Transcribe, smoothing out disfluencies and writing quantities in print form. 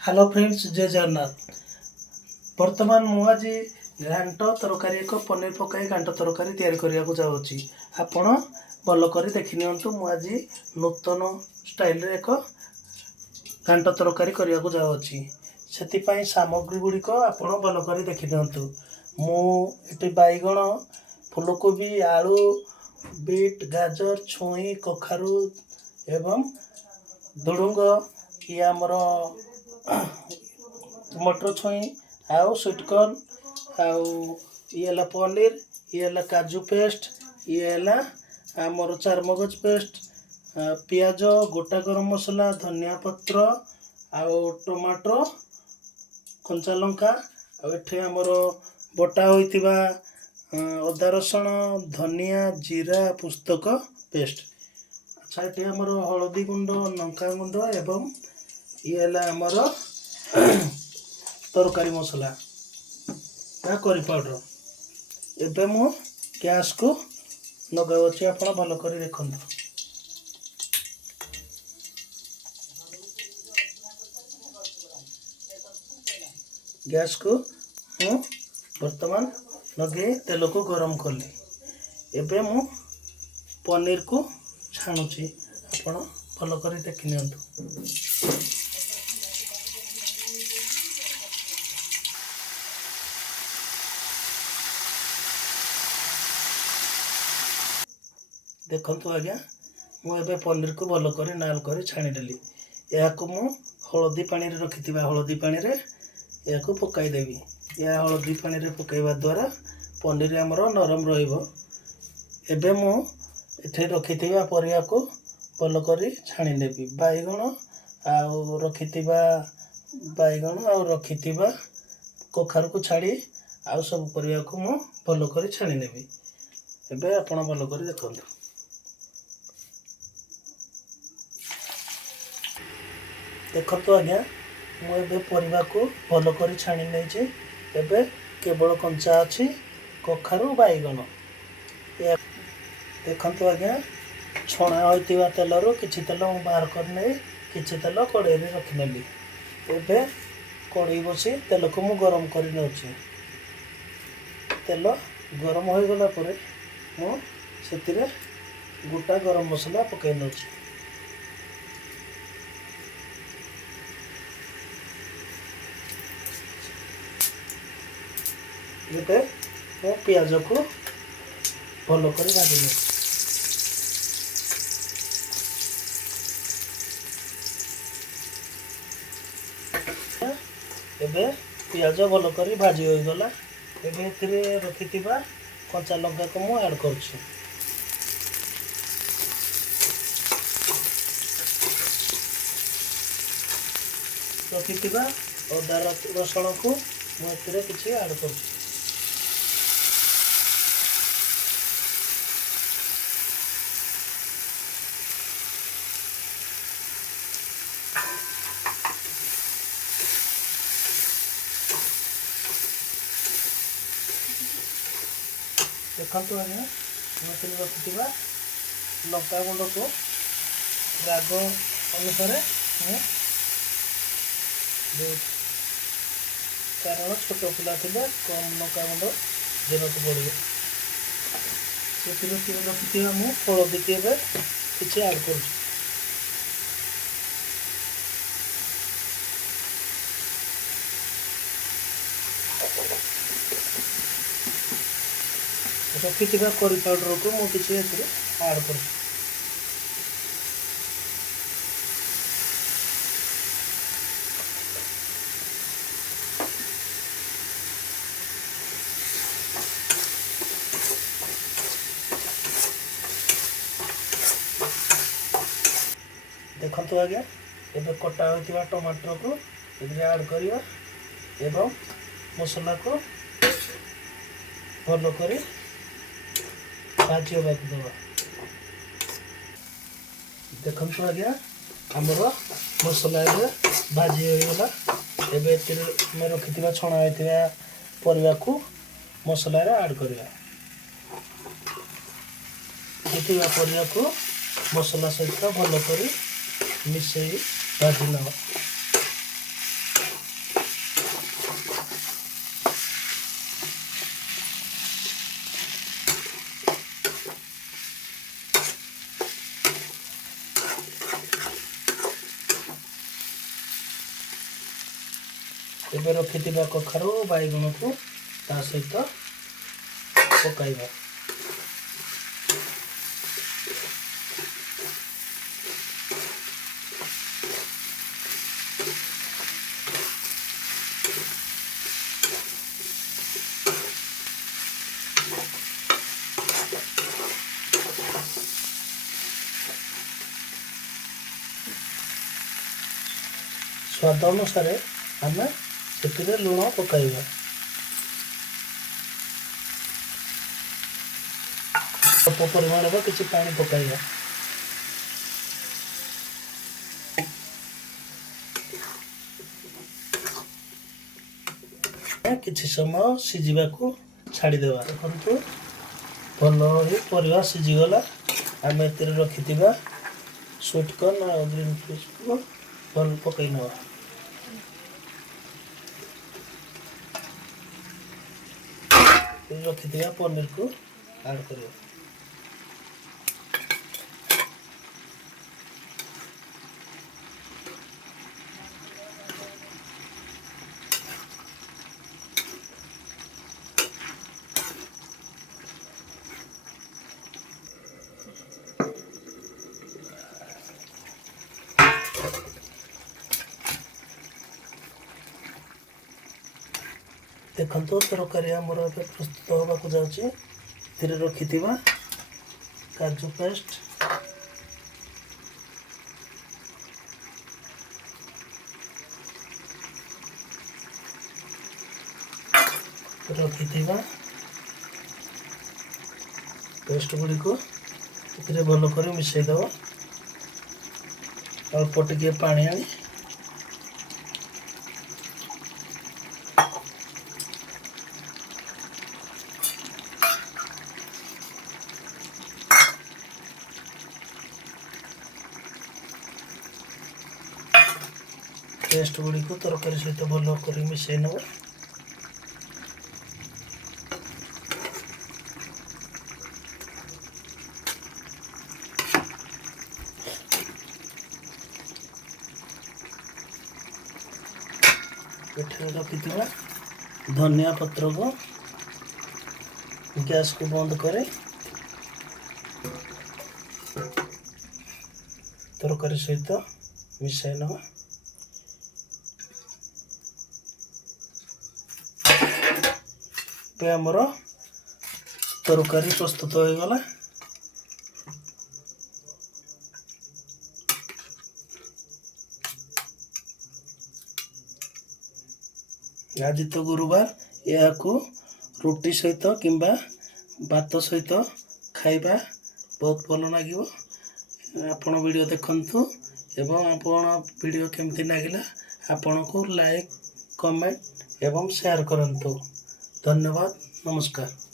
Hello friends, जय जगन्नाथ। बर्तमान मुझे घांट तरकारी एक पनीर पकाई घांट तरकारी तैयारी करने को जाऊँगी। आपण भल कर देखि नियंतु। मु आज नूतन स्टाइल रे एक घांट तरकारी करने को जाऊँगी। से सामग्री गुड़िक आपण भल कर देखि नियंतु। मुझे बैगण, फूलकोबी, आलू, बीट, गाजर, छुई, कखारू एवं धुड़ुंग, ये आमर मटर छुई आउ स्वीटकॉर्न आउ ये पनीर, ये काजू पेस्ट, ये आमर चारमगज पेस्ट, पियाज, गोटा गरम मसला, धनिया पत्र आउ टमाटो, कंचा लंका आउ आमर बटा होइतिबा अदा रसुण, धनिया, जीरा, पुस्तक पेस्ट। अच्छा, ये आमर हलदी गुंड, लंका गुंड एवं ये आमर तरकारी मसला करी पाउडर। एबे मु गैस को लगाउछि, आपण भल करी देखंतु। गैस को मु वर्तमान लगे तेल को गरम कली। एबे मु पनीर को छाणुछि, आपण भल करी देखि नियंतु। देखंतु आज्ञा, मुझे पनीर को भल कर नाल कर छाणीदेली। या मु हलदी पानी रे रखिथिबा हलदी पानी रे या पकाईदेवी। या हलदी पानी रे पकाइबा द्वारा पनीर आमर नरम रहिबो। एबे मु एथे रखिथिबा परिया को भल कर छाणी नेबी। बैगण आउ रखिथिबा बैगण आउ रखिथिबा कखारू को छाड़ी आउ सब परिया को मु भल कर छाणी नेबी। एबे आपण भल कर देखंतु। देखो आज्ञा, मुझे परिवा को भल कर छाणी नहीं। एबे केवल कंचा अच्छी कखारू बैगण। देखो आज्ञा, छणा होइतिबा तेलरू किछि तेल बाहर कर नहीं, किछि तेल कड़ाई रे रखिनेली। एबे कड़ाई बसी तेल को मु गरम कर नउछि। तेल गरम हो गला परे मु सेतिरे गोटा गरम मसला पकाई नउछि। एबे मु पियाज को भल कर भाजी नउछि। एबे पियाज भल कर भाजी हो गला। एबे एथिरे रखिथिबा कंचा लंका को मु ऐड करछि। रखिथिबा अदा रसुण को मु एथिरे किछि ऐड करछि। देखो आज्ञा, मैं रखिथिबा लंका गुंड को राग अनुसार कारण छोट पिला थे कम लंका गुंड देवाक पड़े। से रखिथिबा मु हलदी के किछि ऐड कर रखिथिबा करी पाउडर को मु किछि एथिरे ऐड कर। देखो आज्ञा, एबे कटा होइतिबा टमाटर को एथिरे ऐड करिया एवं मसला को भल कर भाजी होगा देवा। देखो आज्ञा, आमर मसला भाजी हो गला। एबे मैं रखिथिबा छणा होइतिबा परिवा को मसला रे ऐड करिया। रखिथिबा परिवा को मसला सहित भल कर मिसई भाजी नवा। ଏବେ ରଖିଥିବା କଖାରୁ ବାଇଗଣକୁ ତା ସହିତ ପକାଇବା। ସ୍ୱାଦ ଅନୁସାରେ ଆମେ ସେଥିରେ ଲୁଣ ପକାଇବା। ଅଳ୍ପ ପରିମାଣର କିଛି ପାଣି ପକାଇବା। କିଛି ସମୟ ସିଝିବାକୁ ଛାଡ଼ିଦେବା। ଦେଖନ୍ତୁ ଭଲ ହୋଇ ପରିବା ସିଝିଗଲା। ଆମେ ଏଥିରେ ରଖିଥିବା ସୁଇଟ୍ କର୍ଣ୍ଣ ଆଉ ଗ୍ରୀନ୍ ପିସ୍କୁ ଭଲ ପକାଇ ନେବା। ରଖିଥିବା ପନିରକୁ ଆଡ଼୍ କରିବା। ଦେଖନ୍ତୁ ତରକାରୀ ଆମର ଏବେ ପ୍ରସ୍ତୁତ ହେବାକୁ ଯାଉଛି। ଏଥିରେ ରଖିଥିବା କାଜୁ ପେଷ୍ଟ, ରଖିଥିବା ପେଷ୍ଟ ଗୁଡ଼ିକୁ ଏଥିରେ ଭଲ କରି ମିଶାଇ ଦେବା। ଅଳ୍ପ ଟିକେ ପାଣି ଆଣି ପେଷ୍ଟ ଗୁଡ଼ିକୁ ତରକାରୀ ସହିତ ଭଲ କରି ମିଶାଇ ନେବା। ଏଠାରେ ରଖିଥିବା ଧନିଆ ପତ୍ରକୁ ଗ୍ୟାସକୁ ବନ୍ଦ କରି ତରକାରୀ ସହିତ ମିଶାଇ ନେବା। ଏବେ ଆମର ତରକାରୀ ପ୍ରସ୍ତୁତ ହୋଇଗଲା। ଆଜି ତ ଗୁରୁବାର, ଏହାକୁ ରୁଟି ସହିତ କିମ୍ବା ଭାତ ସହିତ ଖାଇବା ବହୁତ ଭଲ ଲାଗିବ। ଆପଣ ଭିଡ଼ିଓ ଦେଖନ୍ତୁ ଏବଂ ଆପଣ ଭିଡ଼ିଓ କେମିତି ଲାଗିଲା ଆପଣଙ୍କୁ ଲାଇକ୍, କମେଣ୍ଟ ଏବଂ ସେୟାର କରନ୍ତୁ। ଧନ୍ୟବାଦ, ନମସ୍କାର।